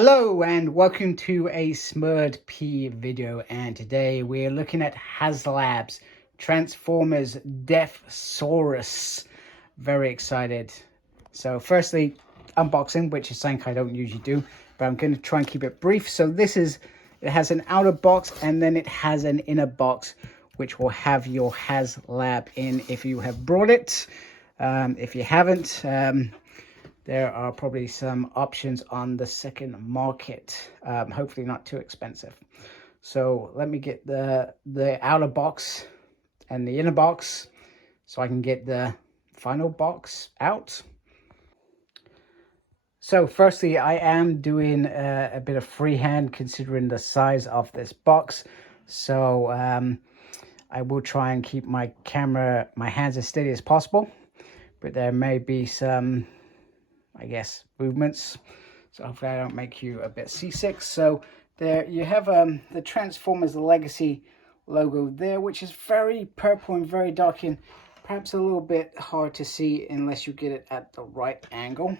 Hello and welcome to a Smurd P video, and today we're looking at HASLAB's Transformers Deathsaurus. Very excited. So firstly, unboxing, which is something I don't usually do, but I'm going to try and keep it brief. So it has an outer box and then it has an inner box, which will have your HASLAB in if you have brought it. If you haven't, there are probably some options on the second market, hopefully not too expensive. So let me get the outer box and the inner box so I can get the final box out. So firstly, I am doing a bit of freehand considering the size of this box. So I will try and keep my hands as steady as possible, but there may be some, I guess, movements, so hopefully I don't make you a bit seasick. So there you have the Transformers Legacy logo there, which is very purple and very dark and perhaps a little bit hard to see unless you get it at the right angle.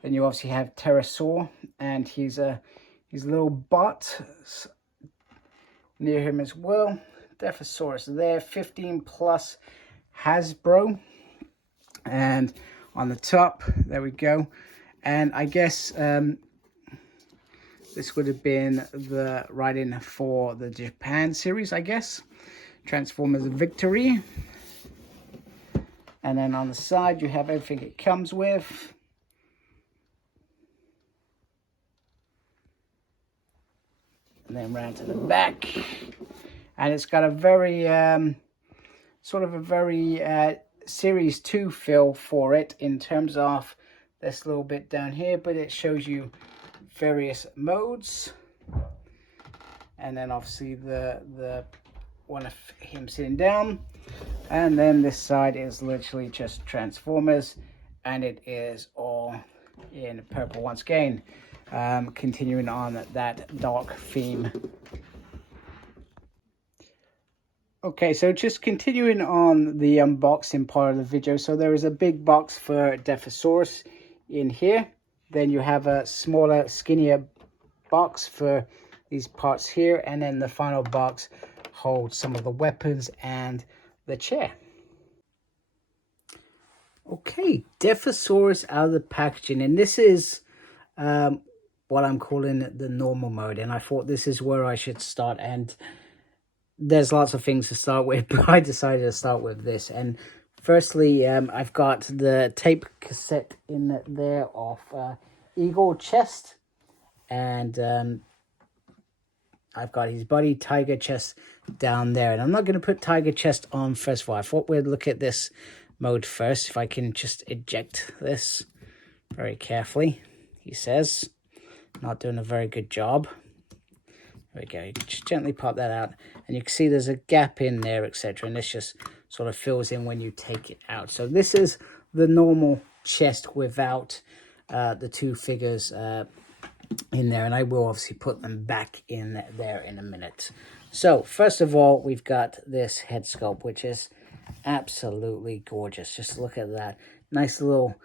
Then you obviously have Pterosaur and his little bot near him as well. Deathosaurus there, 15 plus Hasbro, and on the top, there we go. And I guess this would have been the write-in for the Japan series, I guess. Transformers Victory. And then on the side, you have everything it comes with. And then round to the back. And it's got a very, Series 2 feel for it in terms of this little bit down here, but it shows you various modes. And then obviously the one of him sitting down. And then this side is literally just Transformers, and it is all in purple once again. Continuing on that dark theme. Okay, so just continuing on the unboxing part of the video. So there is a big box for Deathosaurus in here. Then you have a smaller, skinnier box for these parts here. And then the final box holds some of the weapons and the chair. Okay, Deathosaurus out of the packaging. And this is what I'm calling the normal mode. And I thought this is where I should start. And there's lots of things to start with, but I decided to start with this. And firstly, I've got the tape cassette in there of Eagle chest, and I've got his body Tiger chest down there. And I'm not going to put Tiger chest on first of all. I thought we'd look at this mode first. If I can just eject this very carefully, he says. Not doing a very good job. There we go. You just gently pop that out, and you can see there's a gap in there, etc. And this just sort of fills in when you take it out. So this is the normal chest without the two figures in there, and I will obviously put them back in there in a minute. So first of all, we've got this head sculpt, which is absolutely gorgeous. Just look at that. Nice little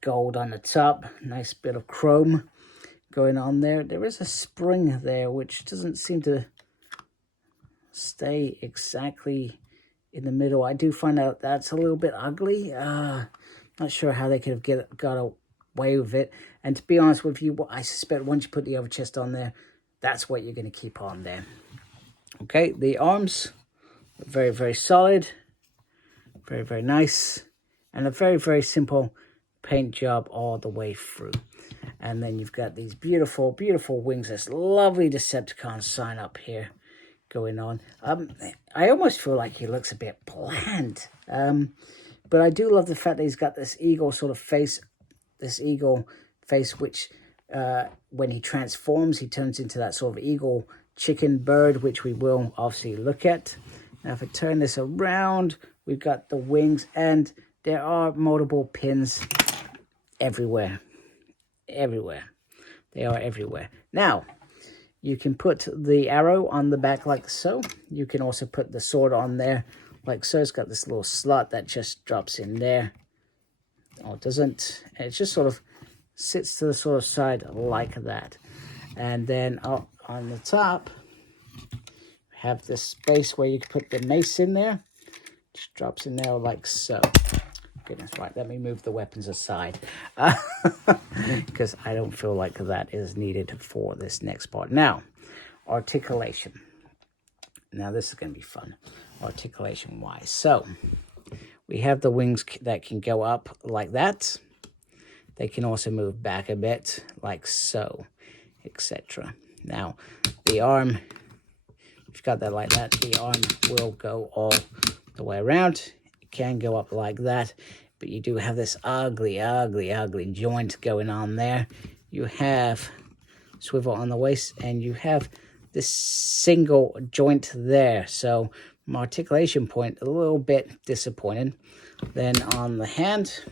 gold on the top. Nice bit of chrome going on there. There is a spring there which doesn't seem to stay exactly in the middle. I do find out that's a little bit ugly. Not sure how they could have got away with it. And to be honest with you, I suspect once you put the other chest on there, that's what you're going to keep on there. Okay, the arms are very, very solid. Very, very nice. And a very, very simple paint job all the way through. And then you've got these beautiful, beautiful wings. This lovely Decepticon sign up here going on. I almost feel like he looks a bit bland. But I do love the fact that he's got this eagle sort of face. This eagle face, which when he transforms, he turns into that sort of eagle chicken bird, which we will obviously look at. Now, if I turn this around, we've got the wings, and there are multiple pins everywhere. Everywhere. They are everywhere. Now, you can put the arrow on the back like so. You can also put the sword on there like so. It's got this little slot that just drops in there. Oh, it doesn't. It just sort of sits to the sort of side like that. And then up on the top, have this space where you can put the mace in there. Just drops in there like so. Goodness, right, let me move the weapons aside. Because I don't feel like that is needed for this next part. Now, articulation. Now, this is going to be fun, articulation-wise. So, we have the wings that can go up like that. They can also move back a bit, like so, etc. Now, the arm, if you've got that like that, the arm will go all the way around. It can go up like that, but you do have this ugly, ugly, ugly joint going on there. You have swivel on the waist, and you have this single joint there. So, from articulation point, a little bit disappointed. Then on the hand,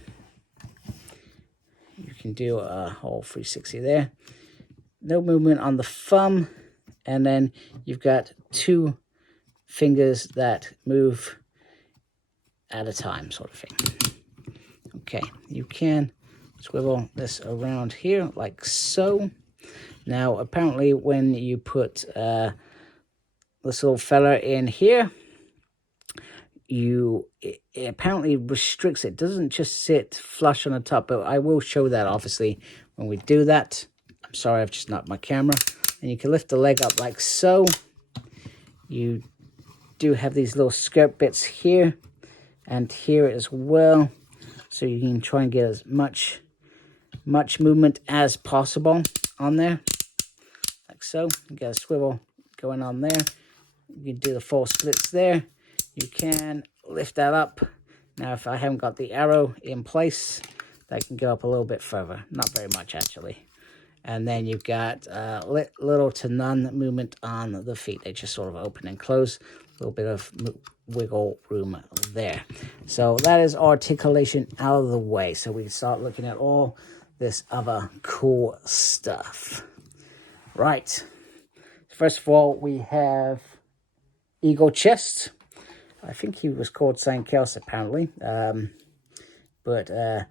you can do a whole 360 there. No movement on the thumb. And then you've got 2 fingers that move at a time, sort of thing. Okay, you can swivel this around here like so. Now, apparently when you put this little fella in here, it apparently restricts it. Doesn't just sit flush on the top, but I will show that obviously when we do that. I'm sorry, I've just knocked my camera. And you can lift the leg up like so. You do have these little skirt bits here and here as well, so you can try and get as much movement as possible on there, like so. You got a swivel going on there. You can do the 4 splits there. You can lift that up. Now, if I haven't got the arrow in place, that can go up a little bit further. Not very much, actually. And then you've got little to none movement on the feet. They just sort of open and close. A little bit of wiggle room there. So that is articulation out of the way. So we can start looking at all this other cool stuff. Right. First of all, we have Eagle Chest. I think he was called something else, apparently. But there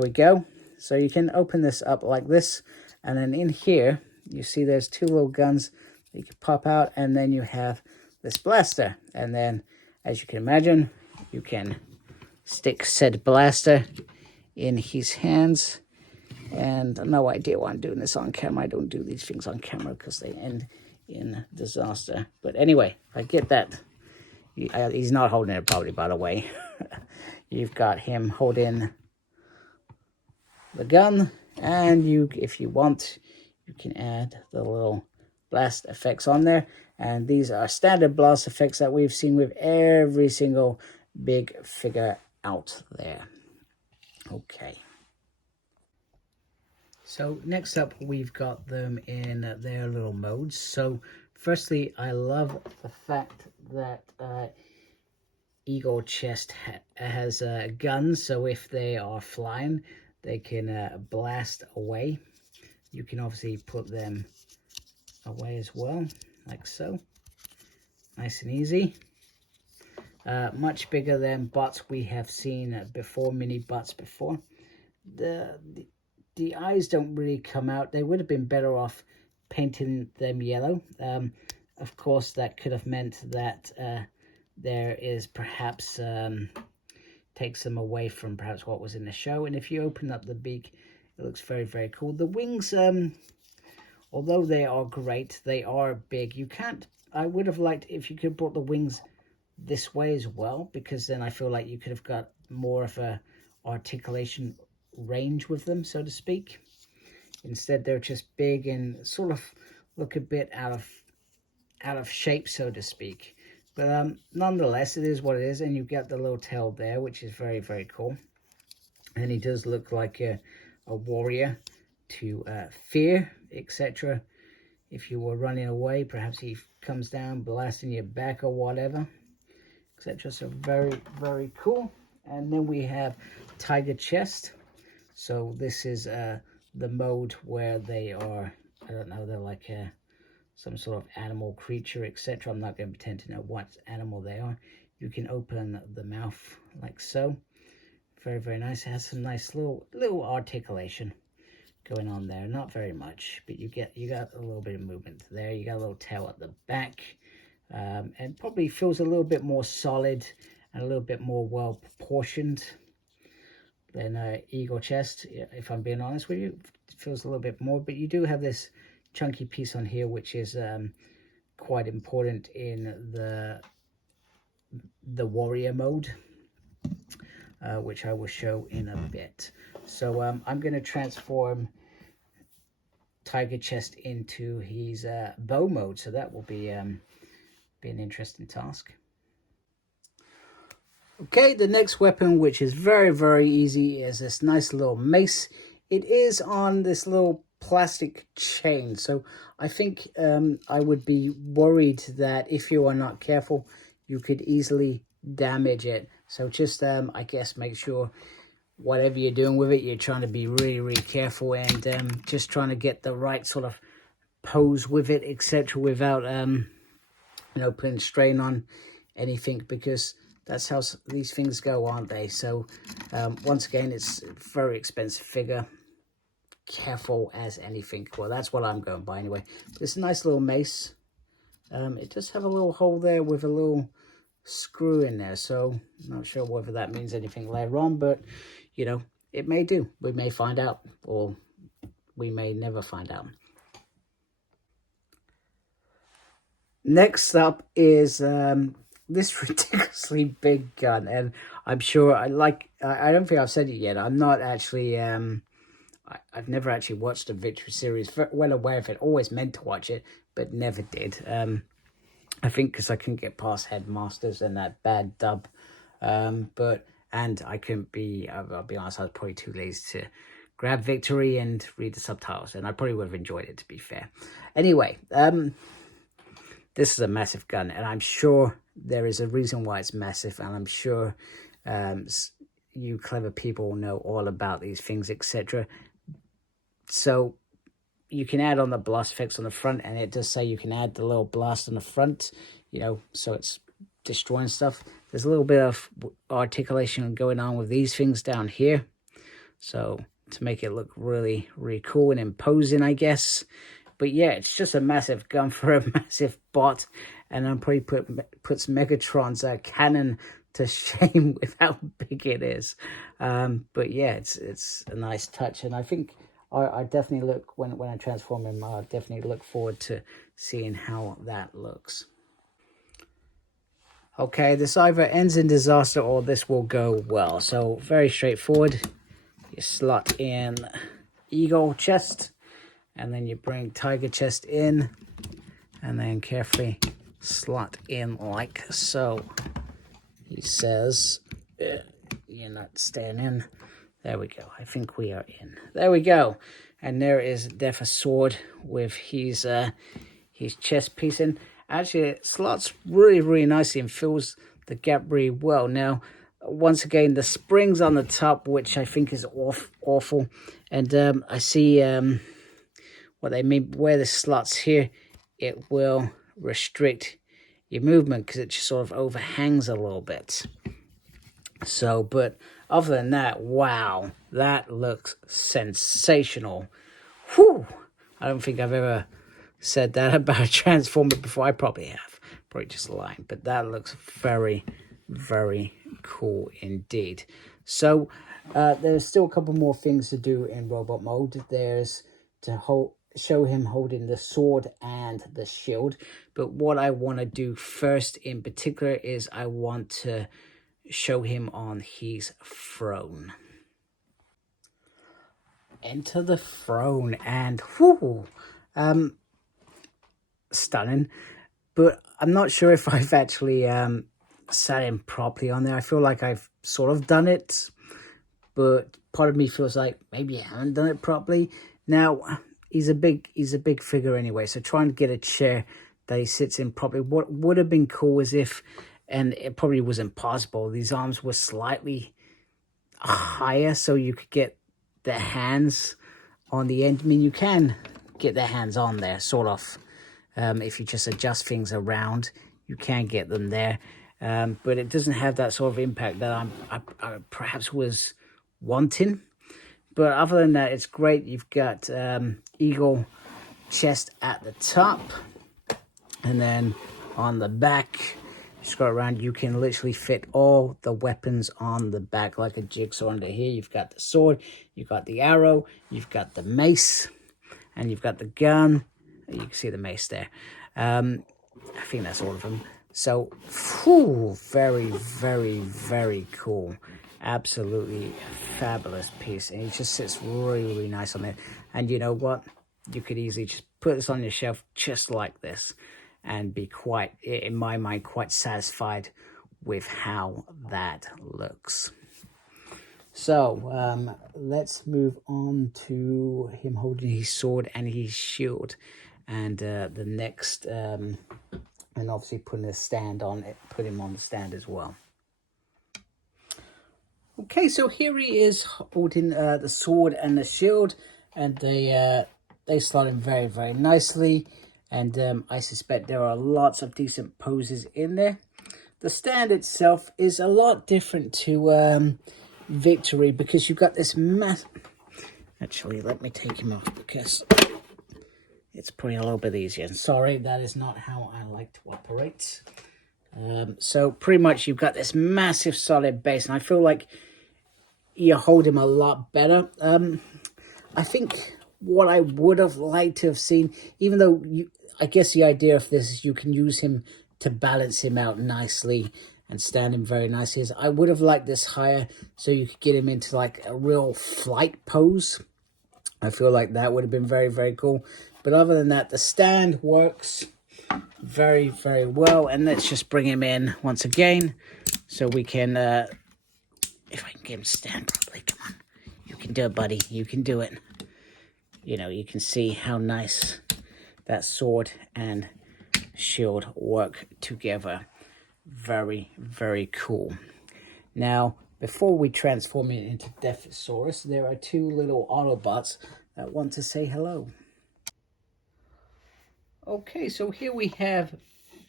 we go. So you can open this up like this. And then in here, you see there's 2 little guns that you can pop out. And then you have this blaster. And then, as you can imagine, you can stick said blaster in his hands. And no idea why I'm doing this on camera. I don't do these things on camera because they end in disaster. But anyway, I get that. He's not holding it probably, by the way. You've got him holding the gun, and if you want, you can add the little blast effects on there. And these are standard blast effects that we've seen with every single big figure out there. Okay. So next up, we've got them in their little modes. So firstly, I love the fact that Eagle Chest has guns. So if they are flying, they can blast away. You can obviously put them away as well, like so. Nice and easy. Much bigger than butts we have seen before, mini butts before. The eyes don't really come out. They would have been better off painting them yellow. Of course, that could have meant that there is perhaps takes them away from perhaps what was in the show. And if you open up the beak, it looks very, very cool. The wings, although they are great, they are big. You can't, I would have liked if you could have brought the wings this way as well, because then I feel like you could have got more of a articulation range with them, so to speak. Instead, they're just big and sort of look a bit out of shape, so to speak. But nonetheless, it is what it is, and you get the little tail there, which is very, very cool. And he does look like a warrior to fear, etc. If you were running away, perhaps he comes down, blasting your back or whatever, etc. So very, very cool. And then we have Tiger Chest. So this is the mode where they are, I don't know, they're like some sort of animal creature, etc. I'm not going to pretend to know what animal they are. You can open the mouth like so. Very, very nice. It has some nice little articulation. going on there. Not very much, but you got a little bit of movement there. You got a little tail at the back, and probably feels a little bit more solid and a little bit more well proportioned than Eagle chest. If I'm being honest with you, it feels a little bit more. But you do have this chunky piece on here, which is quite important in the warrior mode, which I will show in a bit. So I'm going to transform Tiger Chest into his bow mode, so that will be an interesting task. Okay, the next weapon, which is very, very easy, is this nice little mace. It is on this little plastic chain, so I think I would be worried that if you are not careful, you could easily damage it. So just, I guess, make sure whatever you're doing with it, you're trying to be really, really careful, and just trying to get the right sort of pose with it, etc., without, you know, putting strain on anything, because that's how these things go, aren't they? So, once again, it's a very expensive figure. Careful as anything. Well, that's what I'm going by anyway. It's a nice little mace. It does have a little hole there with a little screw in there, so I'm not sure whether that means anything later on, but you know, it may do. We may find out, or we may never find out. Next up is this ridiculously big gun, and I'm sure I don't think I've said it yet. I'm not actually I've never actually watched a Victory series. Well aware of it, always meant to watch it, but never did. I think because I couldn't get past Headmasters and that bad dub, and I couldn't be, I'll be honest, I was probably too lazy to grab Victory and read the subtitles, and I probably would have enjoyed it, to be fair. Anyway, this is a massive gun, and I'm sure there is a reason why it's massive, and I'm sure you clever people know all about these things, etc. So you can add on the blast effects on the front, and it does say you can add the little blast on the front, you know, so it's destroying stuff. There's a little bit of articulation going on with these things down here, so to make it look really, really cool and imposing, I guess. But yeah, it's just a massive gun for a massive bot, and I'm probably puts Megatron's canon to shame with how big it is. But yeah, it's a nice touch, and I think I definitely look, when I transform him, I definitely look forward to seeing how that looks. Okay, this either ends in disaster or this will go well. So very straightforward. You slot in Eagle chest, and then you bring Tiger chest in, and then carefully slot in like so. He says, you're not staying in. There we go. I think we are in. There we go. And there is Death Sword with his chest piece in. Actually, it slots really, really nicely and fills the gap really well. Now, once again, the springs on the top, which I think is awful. And I see what they mean. Where the slots here, it will restrict your movement because it just sort of overhangs a little bit. So, but other than that, wow, that looks sensational. Whew! I don't think I've ever said that about a Transformer before. I probably have. Probably just lying. But that looks very, very cool indeed. So, there's still a couple more things to do in robot mode. There's to show him holding the sword and the shield. But what I want to do first in particular is I want to show him on his throne. Enter the throne, and whoo, stunning. But I'm not sure if I've actually sat him properly on there. I feel like I've sort of done it, but part of me feels like maybe I haven't done it properly. Now, he's a big figure anyway, so trying to get a chair that he sits in properly. What would have been cool is if, and it probably was impossible, these arms were slightly higher so you could get the hands on the end. I mean, you can get the hands on there, sort of. If you just adjust things around, you can get them there. But it doesn't have that sort of impact that I perhaps was wanting. But other than that, it's great. You've got eagle chest at the top, and then on the back, just go around, you can literally fit all the weapons on the back like a jigsaw. Under here, you've got the sword, you've got the arrow, you've got the mace, and you've got the gun. You can see the mace there. I think that's all of them. So, whew, very, very, very cool. Absolutely fabulous piece. And it just sits really, really nice on there. And you know what? You could easily just put this on your shelf just like this and be quite, in my mind, quite satisfied with how that looks. So let's move on to him holding his sword and his shield, and the next, and obviously putting a stand on it, put him on the stand as well. Okay, so here he is holding the sword and the shield, and they slot in very, very nicely, and I suspect there are lots of decent poses in there. The stand itself is a lot different to Victory, because you've got this actually, let me take him off because it's probably a little bit easier. Sorry, that is not how I like to operate. So pretty much you've got this massive solid base, and I feel like you hold him a lot better. I think what I would have liked to have seen, even though I guess the idea of this is you can use him to balance him out nicely and stand him very nicely, is I would have liked this higher so you could get him into like a real flight pose. I feel like that would have been very, very cool. But other than that, the stand works very, very well. And let's just bring him in once again so we can, if I can get him to stand properly, come on. You can do it, buddy. You can do it. You know, you can see how nice that sword and shield work together. Very, very cool. Now, before we transform it into Deathtsaurus, there are two little Autobots that want to say hello. Okay, so here we have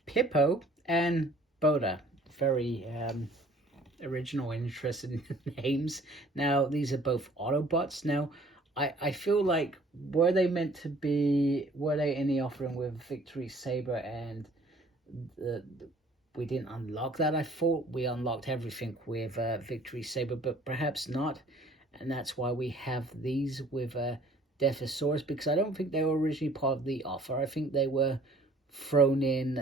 Pippo and Boda. Very original and interesting names. Now, these are both Autobots. Now, I feel like, were they in the offering with Victory Saber, and we didn't unlock that? I thought we unlocked everything with Victory Saber, but perhaps not. And that's why we have these with Deathtsaurus, because I don't think they were originally part of the offer. I think they were thrown in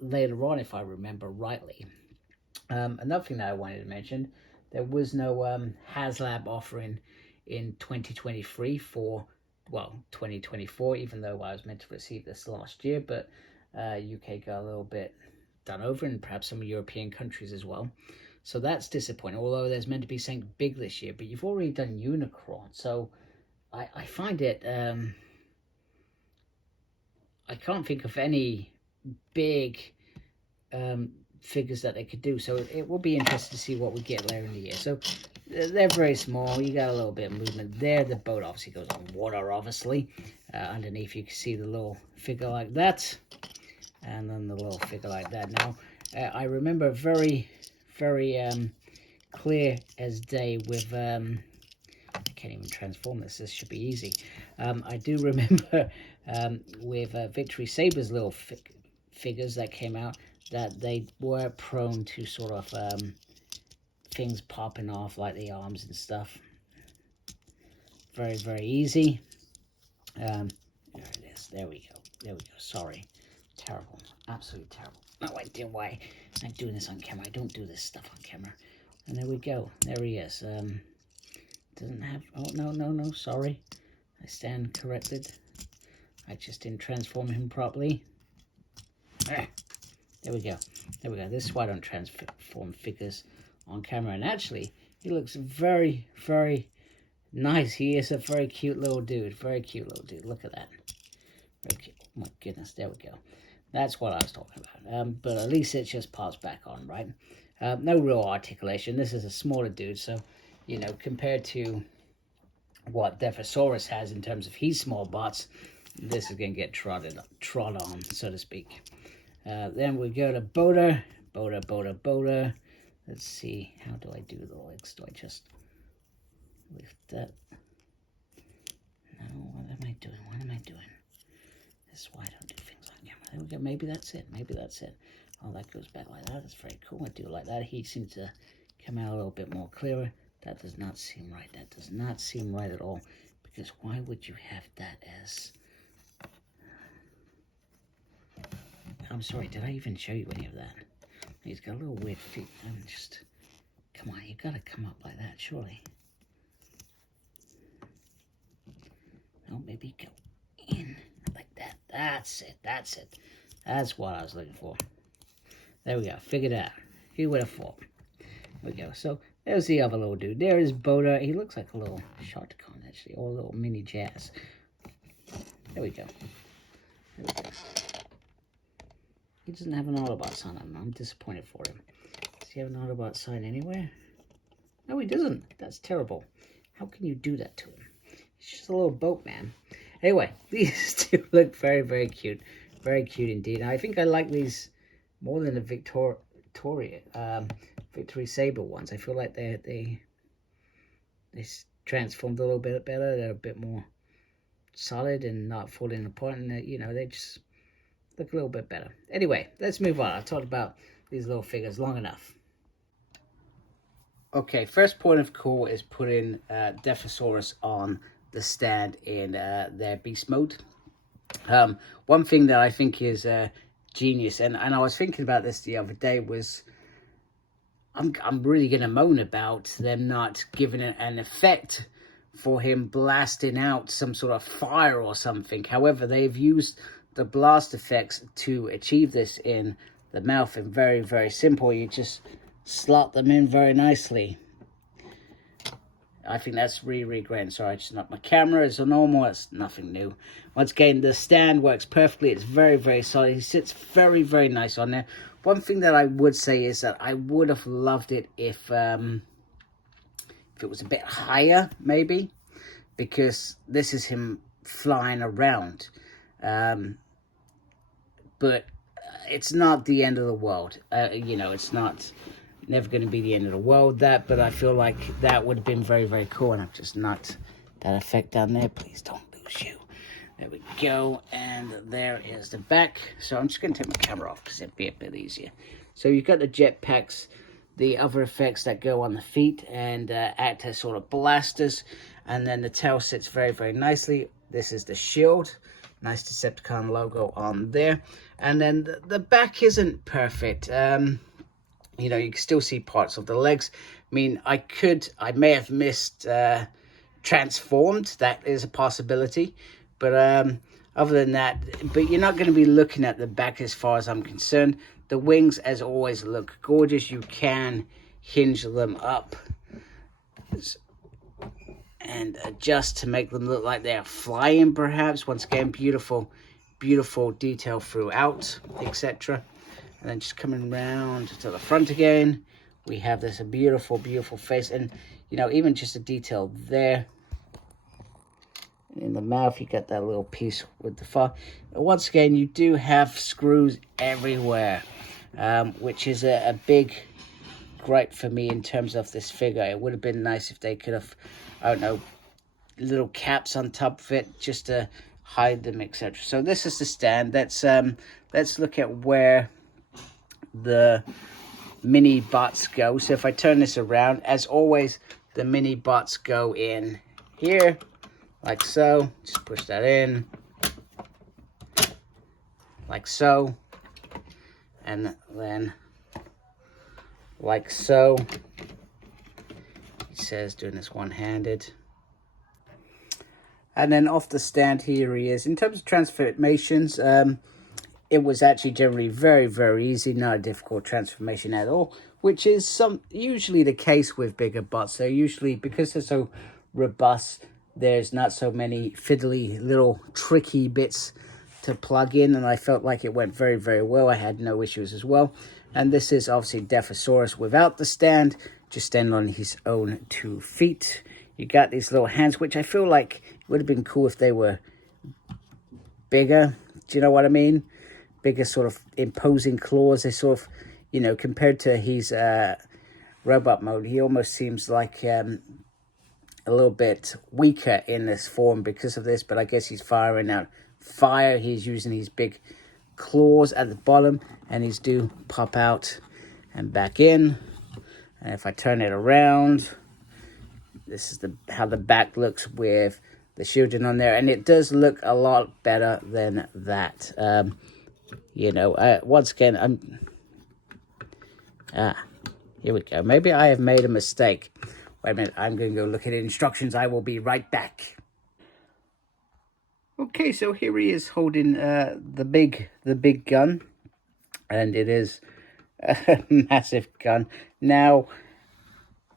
later on, if I remember rightly. Another thing that I wanted to mention, there was no HASLAB offering in 2023 for, well, 2024, even though I was meant to receive this last year, but UK got a little bit done over, and perhaps some European countries as well. So that's disappointing, although there's meant to be something big this year, but you've already done Unicron, so I find it, I can't think of any big figures that they could do, so it will be interesting to see what we get later in the year. So they're very small. You got a little bit of movement there. The boat obviously goes on water, obviously. Underneath you can see the little figure like that, and then the little figure like that. Now, I remember very, very clear as day with, I can't even transform this. This should be easy. I do remember with Victory Saber's little figures that came out, that they were prone to sort of things popping off, like the arms and stuff. Very, very easy. There it is. There we go. There we go. Sorry. Terrible. Absolutely terrible. No idea why I'm doing this on camera. I don't do this stuff on camera. And there we go. There he is. Doesn't have... Oh, no. Sorry. I stand corrected. I just didn't transform him properly. There we go. There we go. This is why I don't transform figures on camera. And actually, he looks very, very nice. He is a very cute little dude. Very cute little dude. Look at that. Very cute. Oh my goodness. There we go. That's what I was talking about. But at least it just pops back on, right? No real articulation. This is a smaller dude. So, you know, compared to what Deathtsaurus has in terms of his small bots, this is going to get trod on, so to speak. Then we go to Boda. Let's see, how do I do the legs? Do I just lift that? doing? What am I doing? This is why I don't do things on camera. There we go. Maybe that's it. Maybe that's it. Oh, that goes back like that. That's very cool. I do like that. He seems to come out a little bit more clearer. That does not seem right. That does not seem right at all. Because why would you have that as... I'm sorry, did I even show you any of that? He's got a little weird feet. I'm just... Come on, you gotta come up like that, surely. Oh, maybe go in like that. That's it, that's it. That's what I was looking for. There we go, figured it out. Who would have thought? There we go. So, there's the other little dude. There is Boda. He looks like a little shotgun, actually, or a little mini jazz. There we go. There we go. He doesn't have an Autobot sign on him. I'm disappointed for him. Does he have an Autobot sign anywhere? No, he doesn't. That's terrible. How can you do that to him? He's just a little boat man. Anyway, these two look very, very cute. Very cute indeed. And I think I like these more than the Victory Saber ones. I feel like they transformed a little bit better. They're a bit more solid and not falling apart. And you know, they just look a little bit better. Anyway, let's move on. I've talked about these little figures long enough. Okay, first point of call is putting Deathtsaurus on the stand in their beast mode. One thing that I think is genius, and I was thinking about this the other day, was I'm really going to moan about them not giving it an effect for him blasting out some sort of fire or something. However, they've used the blast effects to achieve this in the mouth, and very, very simple. You just slot them in very nicely. I think that's really, really great. Sorry, I just knocked my camera. It's normal. It's nothing new. Once again, the stand works perfectly. It's very, very solid. He sits very, very nice on there. One thing that I would say is that I would have loved it if it was a bit higher, maybe, because this is him flying around. But it's not the end of the world. You know, it's never going to be the end of the world, but I feel like that would have been very, very cool. And I've just knocked that effect down there. Please don't lose you. There we go. And there is the back. So I'm just going to take my camera off because it'd be a bit easier. So you've got the jetpacks, the other effects that go on the feet and act as sort of blasters. And then the tail sits very, very nicely. This is the shield. Nice Decepticon logo on there. And then the back isn't perfect. You know, you can still see parts of the legs. I mean, I may have missed transformed. That is a possibility. But other than that, but you're not going to be looking at the back as far as I'm concerned. The wings, as always, look gorgeous. You can hinge them up and adjust to make them look like they're flying, perhaps. Once again, beautiful, beautiful detail throughout, etc. And then just coming around to the front again, we have this beautiful, beautiful face. And, you know, even just a detail there. In the mouth, you got that little piece with the fur. Once again, you do have screws everywhere, which is a big gripe for me in terms of this figure. It would have been nice if they could have, I don't know, little caps on top of it just to hide them, etc. So this is the stand. Let's look at where the mini bots go. So if I turn this around, as always, the mini bots go in here, like so. Just push that in, like so, and then like so. He says doing this one-handed. And then off the stand, here he is. In terms of transformations, it was actually generally very, very easy, not a difficult transformation at all, which is usually the case with bigger bots. They're usually, because they're so robust, there's not so many fiddly little tricky bits to plug in, and I felt like it went very, very well. I had no issues as well. And this is obviously Deathtsaurus without the stand, just standing on his own 2 feet. You got these little hands, which I feel like it would have been cool if they were bigger. Do you know what I mean? Bigger sort of imposing claws. They sort of, you know, compared to his robot mode, he almost seems like a little bit weaker in this form because of this, but I guess he's firing out fire. He's using his big claws at the bottom, and these do pop out and back in. And if I turn it around, this is how the back looks with the shielding on there, and it does look a lot better than that. You know, once again, here we go. Maybe I have made a mistake. Wait a minute, I'm going to go look at the instructions. I will be right back. Okay, so here he is holding the big gun, and it is a massive gun. Now,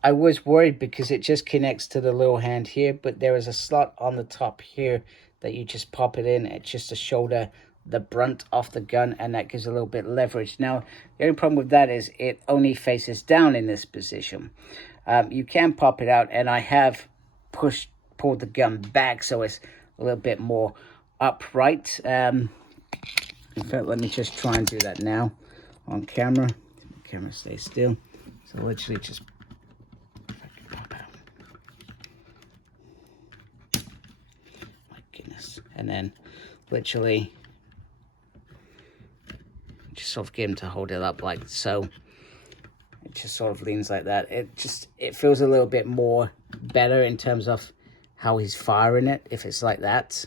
I was worried because it just connects to the little hand here, but there is a slot on the top here that you just pop it in. It's just to shoulder the brunt off the gun, and that gives a little bit of leverage. Now, the only problem with that is it only faces down in this position. You can pop it out, and I have pulled the gun back so it's a little bit more upright. In fact, let me just try and do that now on camera. The camera stays still. So literally just, if I can pop out. My goodness. And then literally just sort of get him to hold it up like so. It just sort of leans like that. It feels a little bit more better in terms of how he's firing it. If it's like that,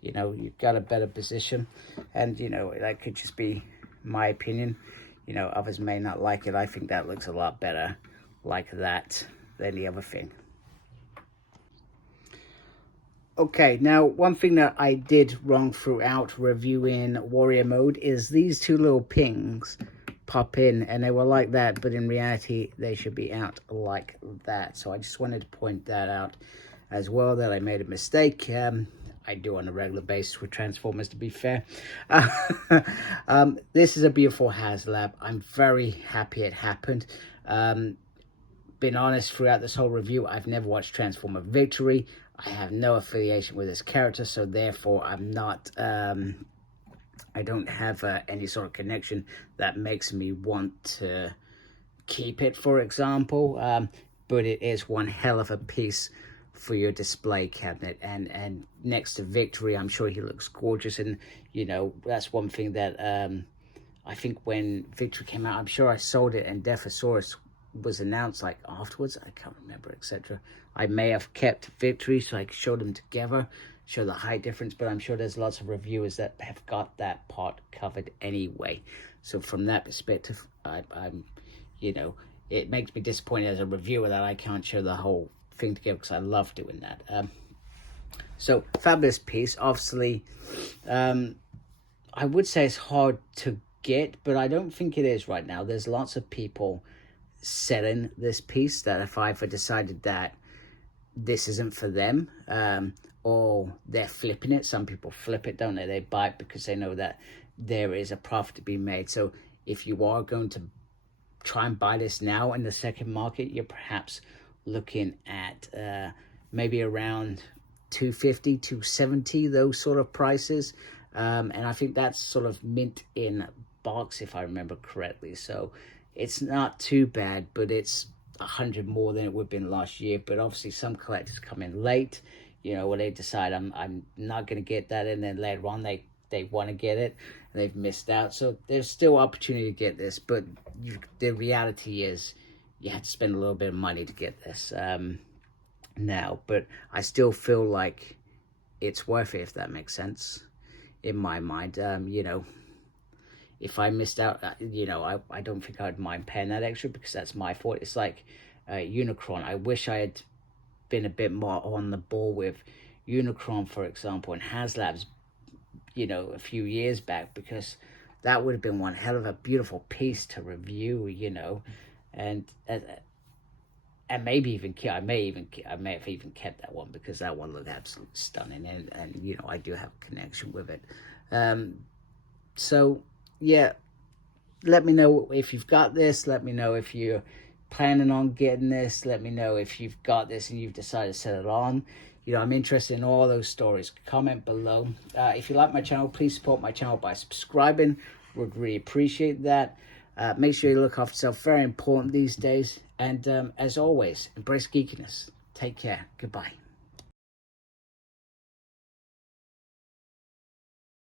you know, you've got a better position. And, you know, that could just be my opinion. You know, others may not like it. I think that looks a lot better like that than the other thing. Okay, now one thing that I did wrong throughout reviewing Warrior Mode is these two little pings pop in, and they were like that, but in reality they should be out like that. So I just wanted to point that out as well, that I made a mistake. I do on a regular basis with Transformers, to be fair. This is a beautiful HASLAB. I'm very happy it happened. Been honest throughout this whole review, I've never watched Transformer Victory. I have no affiliation with this character, so therefore I'm not, I don't have any sort of connection that makes me want to keep it, for example. But it is one hell of a piece for your display cabinet, and next to Victory, I'm sure he looks gorgeous. And you know, that's one thing that I think when Victory came out, I'm sure I sold it, and Deathasaurus was announced like afterwards. I can't remember, etc. I may have kept Victory so I could show them together, show the height difference, but I'm sure there's lots of reviewers that have got that part covered anyway. So from that perspective, I'm, you know, it makes me disappointed as a reviewer that I can't show the whole thing together, because I love doing that. So fabulous piece. Obviously, I would say it's hard to get, but I don't think it is right now. There's lots of people selling this piece that if I ever decided that this isn't for them, or they're flipping it. Some people flip it, don't they? They buy it because they know that there is a profit to be made. So if you are going to try and buy this now in the second market, you're perhaps looking at maybe around 250, 270, those sort of prices. And I think that's sort of mint in box, if I remember correctly. So it's not too bad, but it's 100 more than it would have been last year. But obviously some collectors come in late, you know, when they decide I'm not going to get that, and then later on they want to get it and they've missed out. So there's still opportunity to get this, but the reality is you have to spend a little bit of money to get this now. But I still feel like it's worth it, if that makes sense in my mind. You know, if I missed out, you know, I don't think I'd mind paying that extra, because that's my fault. It's like Unicron. I wish I had been a bit more on the ball with Unicron, for example, and HASLAB's, you know, a few years back, because that would have been one hell of a beautiful piece to review, you know. And maybe even I may have even kept that one, because that one looked absolutely stunning, and you know, I do have a connection with it. So yeah, let me know if you've got this. Let me know if you're planning on getting this. Let me know if you've got this and you've decided to set it on. You know, I'm interested in all those stories. Comment below. If you like my channel, please support my channel by subscribing. Would really appreciate that. Make sure you look after yourself. Very important these days. And as always, embrace geekiness. Take care. Goodbye.